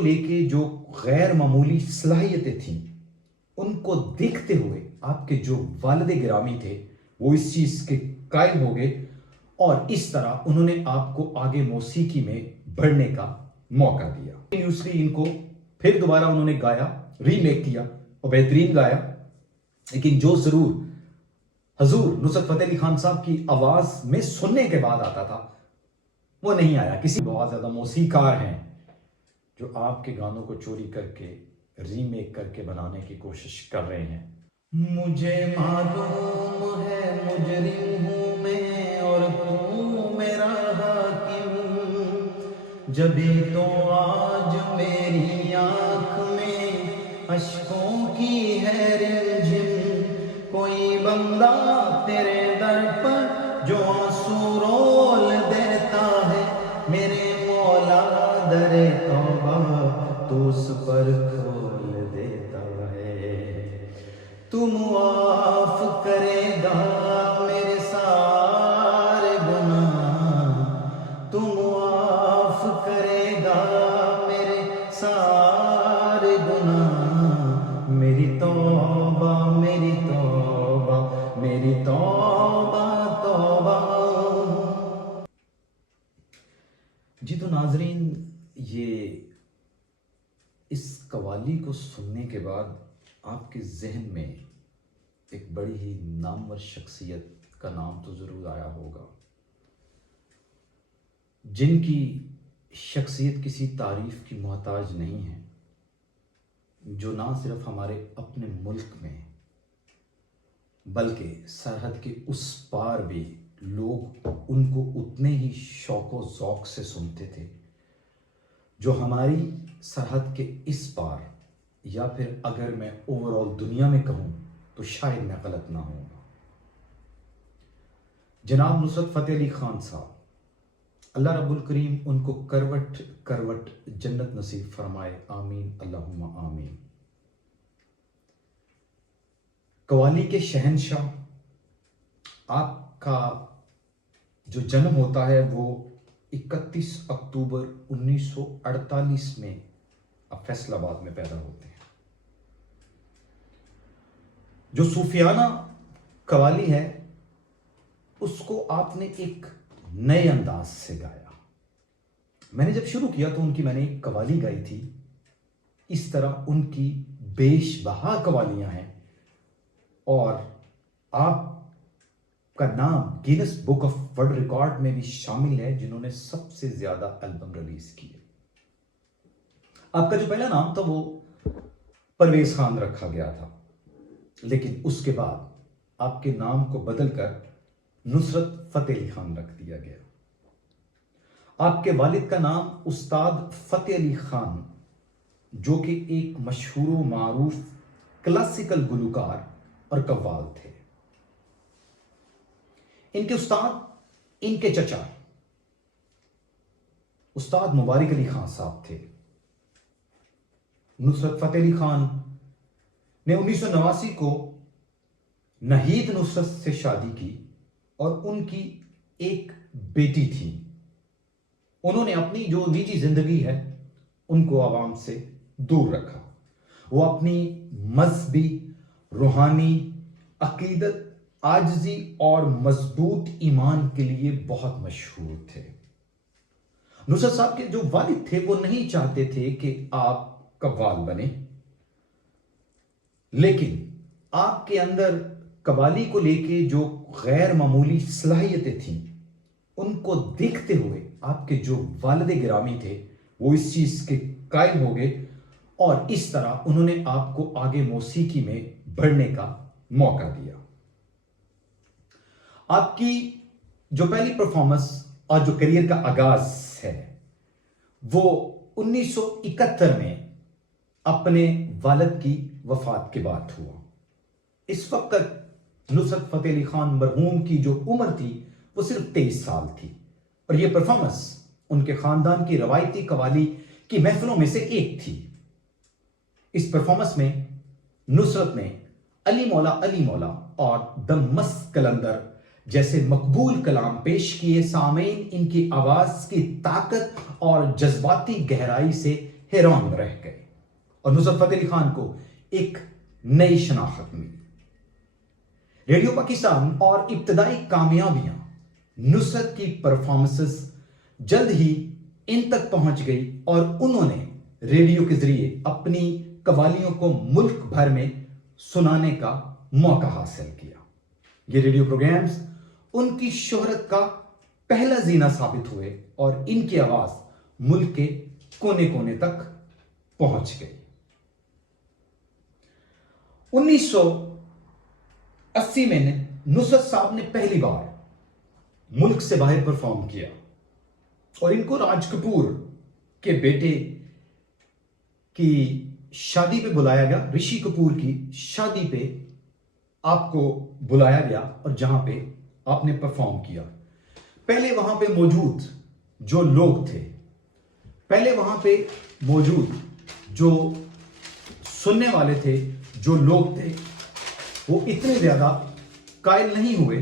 लेके जो गैर मामूली सलाहियतें थीं, उनको देखते हुए आपके जो वालिद गिरामी थे वो इस चीज़ के कायल हो गए और इस तरह उन्होंने आपको आगे मौसीकी में बढ़ने का मौका दिया। कंटिन्यूसली इनको फिर दोबारा उन्होंने गाया, रीमेक किया और बेहतरीन गाया। लेकिन जो ज़रूर हजूर नुसरत फतेह अली खान साहब की आवाज़ में सुनने के बाद आता था वो नहीं आया। किसी बहुत ज़्यादा मौसीकार हैं जो आपके गानों को चोरी करके रीमेक करके बनाने की कोशिश कर रहे हैं। मुझे मालूम है मुजरिम हूँ मैं और तू मेरा हाकिम, जबी तो आज मेरी आंख में अश्कों की है रिमझिम। कोई बंदा तेरे दर पर जो आंसू रोल देता है, मेरे मौला दरे तौबा तू उस पर खोल देता है। तू मुआफ करेगा मेरे सारे गुनाह, तू मुआफ करेगा मेरे सारे गुनाह। मेरी तौबा मेरी तौबा मेरी तौबा तौबा। जी तो नाजरीन, ये इस कवाली को सुनने के बाद आपके जहन में एक बड़ी ही नामवर शख्सियत का नाम तो ज़रूर आया होगा, जिनकी शख्सियत किसी तारीफ़ की मोहताज नहीं है, जो ना सिर्फ हमारे अपने मुल्क में बल्कि सरहद के उस पार भी लोग उनको उतने ही शौक़ व ज़ौक़ से सुनते थे जो हमारी सरहद के इस पार, या फिर अगर मैं ओवरऑल दुनिया में कहूँ तो शायद मैं गलत ना होऊंगा। जनाब नुसरत फतेह अली खान साहब, अल्लाह रब्बुल करीम उनको करवट करवट जन्नत नसीब फरमाए, आमीन अल्लाहुम्मा आमीन। कवाली के शहंशाह, आपका जो जन्म होता है वो 31 अक्टूबर 1948 में आप फैसलाबाद में पैदा होते हैं। जो सूफियाना कवाली है उसको आपने एक नए अंदाज से गाया। मैंने जब शुरू किया तो मैंने एक कवाली गाई थी। इस तरह उनकी बेशबहा कवालियां हैं और आपका नाम Guinness book of world record में भी शामिल है, जिन्होंने सबसे ज्यादा एल्बम रिलीज किए। आपका जो पहला नाम था वो परवेज खान रखा गया था, लेकिन उसके बाद आपके नाम को बदलकर नुसरत फतेह अली खान रख दिया गया। आपके वालिद का नाम उस्ताद फतेह अली खान, जो कि एक मशहूर मारूफ क्लासिकल गुलकार और कव्वाल थे। इनके उस्ताद, इनके चचा उस्ताद मुबारक अली खान साहब थे। नुसरत फतेह अली खान ने 1989 को नहीद नुसरत से शादी की और उनकी एक बेटी थी। उन्होंने अपनी जो निजी जिंदगी है उनको आवाम से दूर रखा। वो अपनी मजहबी, रूहानी अकीदत, आजिज़ी और मजबूत ईमान के लिए बहुत मशहूर थे। नुसरत साहब के जो वालिद थे वो नहीं चाहते थे कि आप कव्वाल बने, लेकिन आपके अंदर कव्वाली को लेके जो गैर मामूली सलाहियतें थीं, उनको देखते हुए आपके जो वालिद गिरामी थे वो इस चीज़ के कायल हो गए और इस तरह उन्होंने आपको आगे मौसीकी में बढ़ने का मौका दिया। आपकी जो पहली परफॉर्मेंस और जो करियर का आगाज है वो 1971 में अपने वालिद की वफात के बाद हुआ। इस वक्त नुसरत फतेह अली खान मरहूम की जो उम्र थी वो सिर्फ 23 साल थी और यह परफॉर्मेंस उनके खानदान की रवायती कवाली की महफिलों में से एक थी। इस परफॉर्मेंस में नुसरत ने अली मौला और द मस्त कलंदर जैसे मकबूल कलाम पेश किए। सामीन इनकी आवाज की ताकत और जज्बाती गहराई से हैरान रह गए और नुसरत फतेह अली खान को एक नई शनाख्त मिली। रेडियो पाकिस्तान और इब्तदाई कामयाबियां नुसरत की परफॉर्मेंसेस जल्द ही इन तक पहुंच गई और उन्होंने रेडियो के जरिए अपनी कवालियों को मुल्क भर में सुनाने का मौका हासिल किया। ये रेडियो प्रोग्राम्स उनकी शोहरत का पहला जीना साबित हुए और इनकी आवाज मुल्क के कोने कोने तक पहुंच गई। 1980 में नुसरत साहब ने पहली बार मुल्क से बाहर परफॉर्म किया और इनको राज कपूर के बेटे की शादी पे बुलाया गया। ऋषि कपूर की शादी पे आपको बुलाया गया और जहां पे आपने परफॉर्म किया। पहले वहां पे मौजूद जो लोग थे, पहले वहां पे मौजूद जो सुनने वाले थे, जो लोग थे, वो इतने ज्यादा कायल नहीं हुए।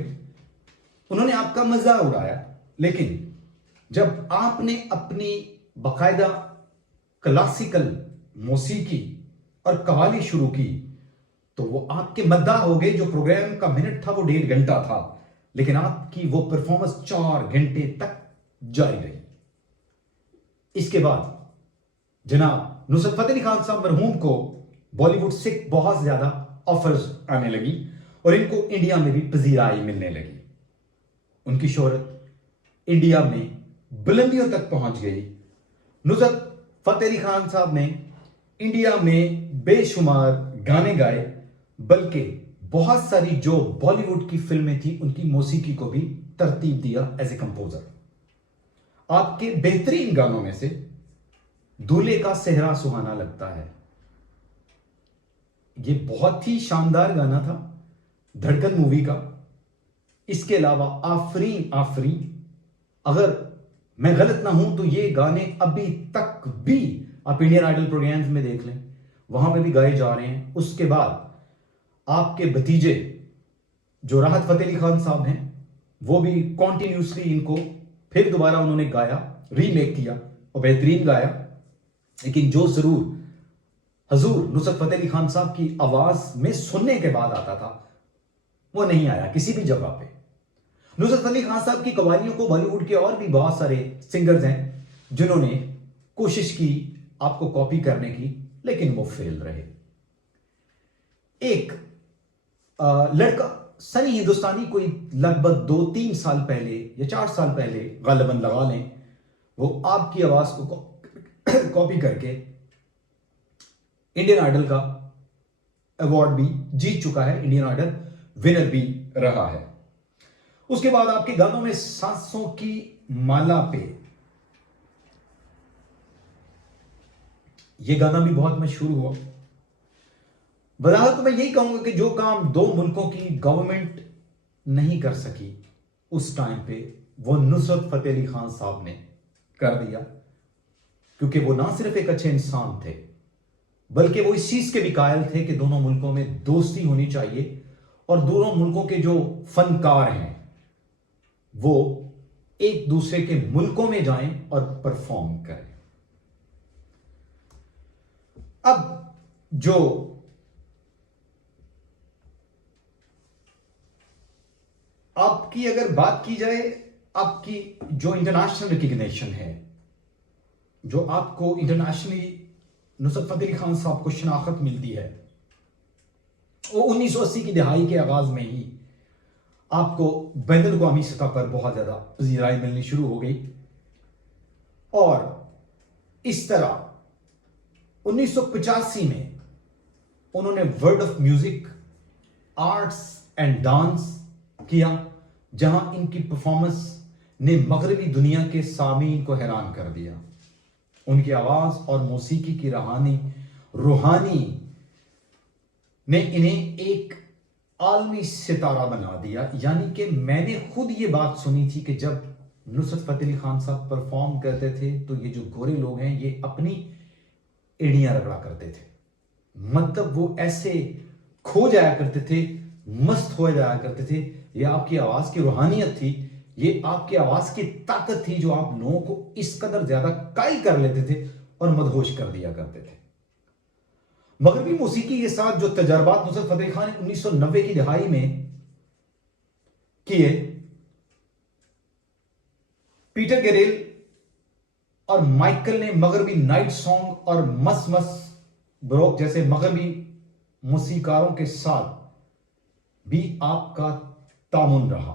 उन्होंने आपका मजाक उड़ाया, लेकिन जब आपने अपनी बाकायदा क्लासिकल मौसीकी और कवाली शुरू की तो वो आपके मद्दाह हो गए। जो प्रोग्राम का मिनट था वो 1.5 घंटा था, लेकिन आपकी वो परफॉर्मेंस 4 घंटे तक जारी रही। इसके बाद जनाब नुसरत फतेह अली खान साहब मरहूम को बॉलीवुड से बहुत ज्यादा ऑफर्स आने लगी और इनको इंडिया में भी पजीराई मिलने लगी। उनकी शोहरत इंडिया में बुलंदियों तक पहुंच गई। नुसरत फतेह अली खान साहब ने इंडिया में बेशुमार गाने गाए, बल्कि बहुत सारी जो बॉलीवुड की फिल्में थी उनकी मौसीकी को भी तरतीब दिया एज ए कंपोजर। आपके बेहतरीन गानों में से दूल्हे का सेहरा सुहाना लगता है, ये बहुत ही शानदार गाना था, धड़कन मूवी का। इसके अलावा आफरीन आफरीन, अगर मैं गलत ना हूं तो ये गाने अभी तक भी आप इंडियन आइडल प्रोग्राम्स में देख लें, वहां पे भी गाए जा रहे हैं। उसके बाद आपके भतीजे जो राहत फतेह अली खान साहब हैं, वो भी कॉन्टिन्यूसली इनको फिर दोबारा उन्होंने गाया, रीमेक किया और बेहतरीन गाया। लेकिन जो जरूर हजूर नुसरत फतेह अली खान साहब की आवाज में सुनने के बाद आता था, वो नहीं आया किसी भी जगह पे। नुसरत फतेह अली खान साहब की कवालियों को बॉलीवुड के और भी बहुत सारे सिंगर्स हैं जिन्होंने कोशिश की आपको कॉपी करने की, लेकिन वो फेल रहे। एक लड़का सनी हिंदुस्तानी कोई लगभग 2-3 साल पहले या 4 साल पहले गालिबन लगा लें, वो आपकी आवाज को कॉपी करके इंडियन आइडल का अवार्ड भी जीत चुका है, इंडियन आइडल विनर भी रहा है। उसके बाद आपके गानों में सांसों की माला पे ये गाना भी बहुत मशहूर हुआ। बज़ाहिर तो मैं यही कहूंगा कि जो काम 2 मुल्कों की गवर्नमेंट नहीं कर सकी उस टाइम पे, वो नुसरत फतेह अली खान साहब ने कर दिया, क्योंकि वो ना सिर्फ एक अच्छे इंसान थे, बल्कि वो इस चीज के भी कायल थे कि दोनों मुल्कों में दोस्ती होनी चाहिए और दोनों मुल्कों के जो फनकार हैं वो एक दूसरे के मुल्कों में जाएं और परफॉर्म करें। अब जो आपकी अगर बात की जाए, आपकी जो इंटरनेशनल रिकग्निशन है, जो आपको इंटरनेशनली नुसरत फतेह अली खान साहब को शनाख्त मिलती है, वो 1980 की दहाई के आगाज में ही आपको बैनुल अक़वामी सतह पर बहुत ज्यादा पजीराई मिलनी शुरू हो गई और इस तरह 1985 में उन्होंने world of music, arts and dance किया, जहां इनकी परफॉर्मेंस ने मगरबी दुनिया के सामीन को हैरान कर दिया। उनकी आवाज और मौसीकी की रूहानी ने इन्हें एक आलमी सितारा बना दिया। यानी कि मैंने खुद ये बात सुनी थी कि जब नुसरत फतेह अली खान साहब परफॉर्म करते थे तो ये जो गोरे लोग हैं ये अपनी एड़ियां रगड़ा करते थे, मतलब वो ऐसे खो जाया करते थे, मस्त हो जाया करते थे। ये आपकी आवाज की रूहानियत थी, ये आपकी आवाज की ताकत थी जो आप लोगों को इस कदर ज्यादा कायल कर लेते थे। और मदहोश कर दिया करते थे। मगरबी मौसीकी के साथ जो तजर्बात नुसरत फतेह अली खान ने 1990 की दहाई में किए, पीटर गेरेल और माइकल ने मगरबी नाइट सॉन्ग और मस मस ब्रोक जैसे मगरबी मौसीकारों के साथ भी आपका तामुन रहा।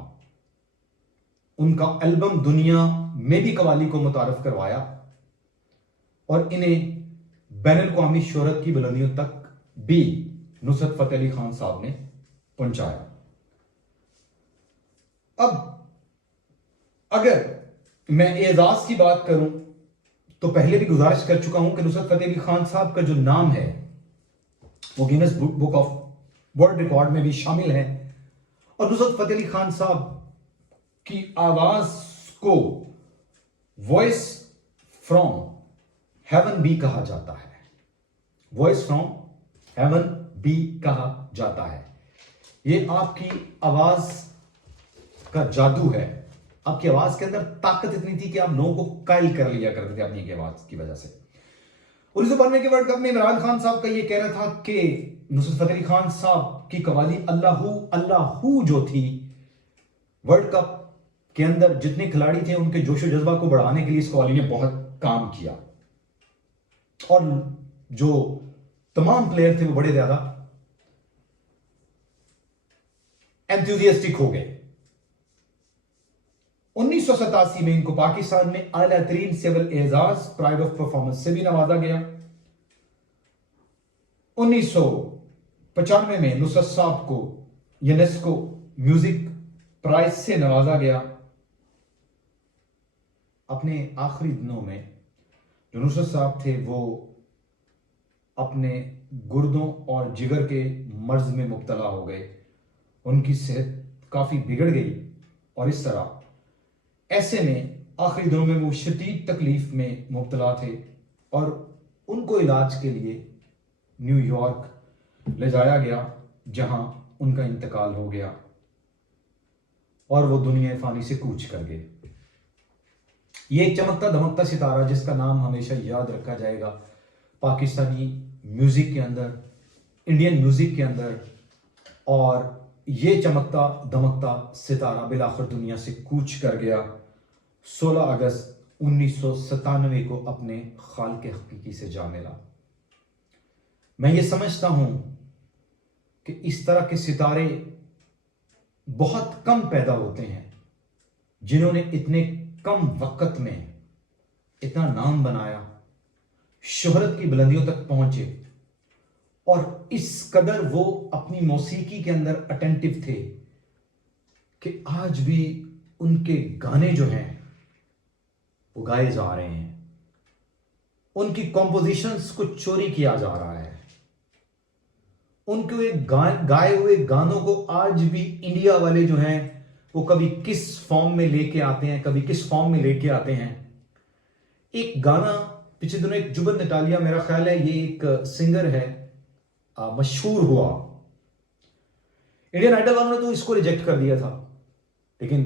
उनका एल्बम दुनिया में भी कवाली को मुतारफ करवाया और इन्हें बैन अल-अक़वामी शोहरत की बुलंदियों तक भी नुसरत फतेह अली खान साहब ने पहुंचाया। अब अगर मैं एजाज की बात करूं तो पहले भी गुजारिश कर चुका हूं कि नुसरत फतेह अली खान साहब का जो नाम है वो Guinness book of world record में भी शामिल है और नुसरत फतेह अली खान साहब की आवाज को वॉइस फ्रॉम हेवन भी कहा जाता है। वॉइस फ्रॉम हेवन भी कहा जाता है। ये आपकी आवाज का जादू है। आपकी आवाज के अंदर ताकत इतनी थी कि आप लोगों को कायल कर लिया करते थे अपनी आवाज की वजह से। 1992 के वर्ल्ड कप में इमरान खान साहब का यह कहना था कि नुसरत फतेह अली खान साहब की कवाली अल्लाहू अल्लाहू जो थी, वर्ल्ड कप के अंदर जितने खिलाड़ी थे उनके जोशो जज्बा को बढ़ाने के लिए इस कवाली ने बहुत काम किया और जो तमाम प्लेयर थे वो बड़े ज्यादा एंथुसियास्टिक हो गए। 1987 में इनको पाकिस्तान में आला तरीन सिविल एजाज प्राइड ऑफ परफॉर्मेंस से भी नवाजा गया। 1995 में नुसरत साहब को यूनेस्को म्यूजिक प्राइज से नवाजा गया। अपने आखिरी दिनों में जो नुसरत साहब थे वो अपने गुर्दों और जिगर के मर्ज में मुब्तला हो गए। उनकी सेहत काफी बिगड़ गई और इस तरह ऐसे में आखिरी दिनों में वो शदीद तकलीफ में मुब्तला थे और उनको इलाज के लिए न्यूयॉर्क ले जाया गया जहां उनका इंतकाल हो गया और वो दुनिया फानी से कूच कर गए। ये एक चमकता धमकता सितारा जिसका नाम हमेशा याद रखा जाएगा पाकिस्तानी म्यूजिक के अंदर, इंडियन म्यूजिक के अंदर, और ये चमकता धमकता सितारा बिलाखिर दुनिया से कूच कर गया 16 अगस्त 1997 को अपने खाल के हकीकी से जा मिला। मैं ये समझता हूं कि इस तरह के सितारे बहुत कम पैदा होते हैं जिन्होंने इतने कम वक्त में इतना नाम बनाया, शोहरत की बुलंदियों तक पहुंचे और इस कदर वो अपनी मौसीकी के अंदर अटेंटिव थे कि आज भी उनके गाने जो हैं वो गाए जा रहे हैं, उनकी कॉम्पोजिशंस को चोरी किया जा रहा है, उनके गाए हुए गानों को आज भी इंडिया वाले जो हैं वो कभी किस फॉर्म में लेके आते हैं, कभी किस फॉर्म में लेके आते हैं। एक गाना पिछले दिनों एक जुबन नटालिया, मेरा ख्याल है ये एक सिंगर है, मशहूर हुआ। इंडियन आइडल वालों ने तो इसको रिजेक्ट कर दिया था, लेकिन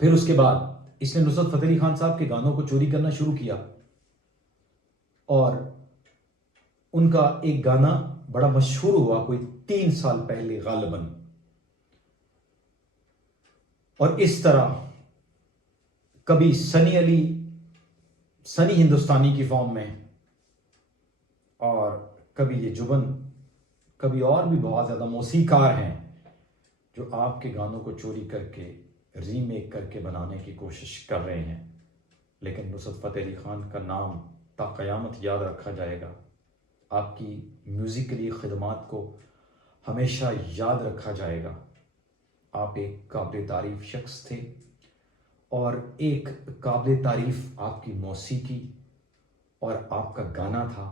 फिर उसके बाद इसने नुसरत फतेह अली खान साहब के गानों को चोरी करना शुरू किया और उनका एक गाना बड़ा मशहूर हुआ कोई 3 साल पहले गालिबन। और इस तरह कभी सनी हिंदुस्तानी की फॉर्म में और कभी ये जुबन, कभी और भी बहुत ज़्यादा मौसीकार हैं जो आपके गानों को चोरी करके रीमेक करके बनाने की कोशिश कर रहे हैं। लेकिन नुसरत फतेह अली खान का नाम ता क़यामत याद रखा जाएगा। आपकी म्यूज़िकली खिदमात को हमेशा याद रखा जाएगा। आप एक काबिल तारीफ शख्स थे और एक काबिल तारीफ आपकी मौसीकी और आपका गाना था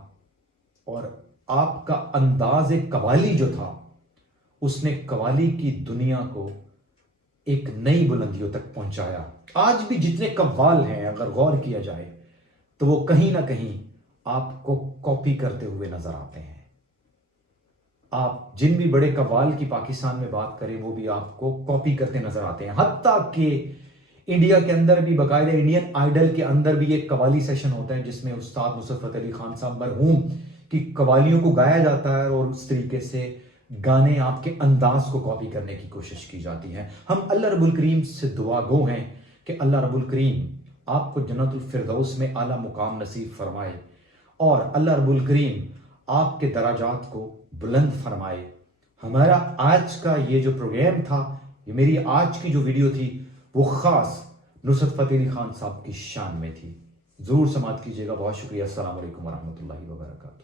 और आपका अंदाज़ कवाली जो था उसने कवाली की दुनिया को एक नई बुलंदियों तक पहुंचाया। आज भी जितने कव्वाल हैं अगर गौर किया जाए तो वो कहीं ना कहीं आपको कॉपी करते हुए नजर आते हैं। आप जिन भी बड़े कव्वाल की पाकिस्तान में बात करें वो भी आपको कॉपी करते नजर आते हैं। हत्ता कि इंडिया के अंदर भी बाकायदा इंडियन आइडल के अंदर भी एक कवाली सेशन होता है जिसमें उस्ताद नुसरत फतेह अली खान साहब मरहूम की कवालियों को गाया जाता है और उस तरीके से गाने आपके अंदाज को कॉपी करने की कोशिश की जाती है। हम अल्लाह रब्बुल करीम से दुआ गो हैं कि अल्लाह रब्बुल करीम आपको जन्नतुल फिरदौस में आला मुकाम नसीब फरमाए और अल्लाह रब्बुल करीम आपके दराजात को बुलंद फरमाए। हमारा आज का ये जो प्रोग्राम था, ये मेरी आज की जो वीडियो थी, वो ख़ास नुसरत फतेह अली खान साहब की शान में थी। ज़रूर समाअत कीजिएगा। बहुत शुक्रिया। अस्सलाम वालेकुम वरहमतुल्लाहि वबरकातुहू।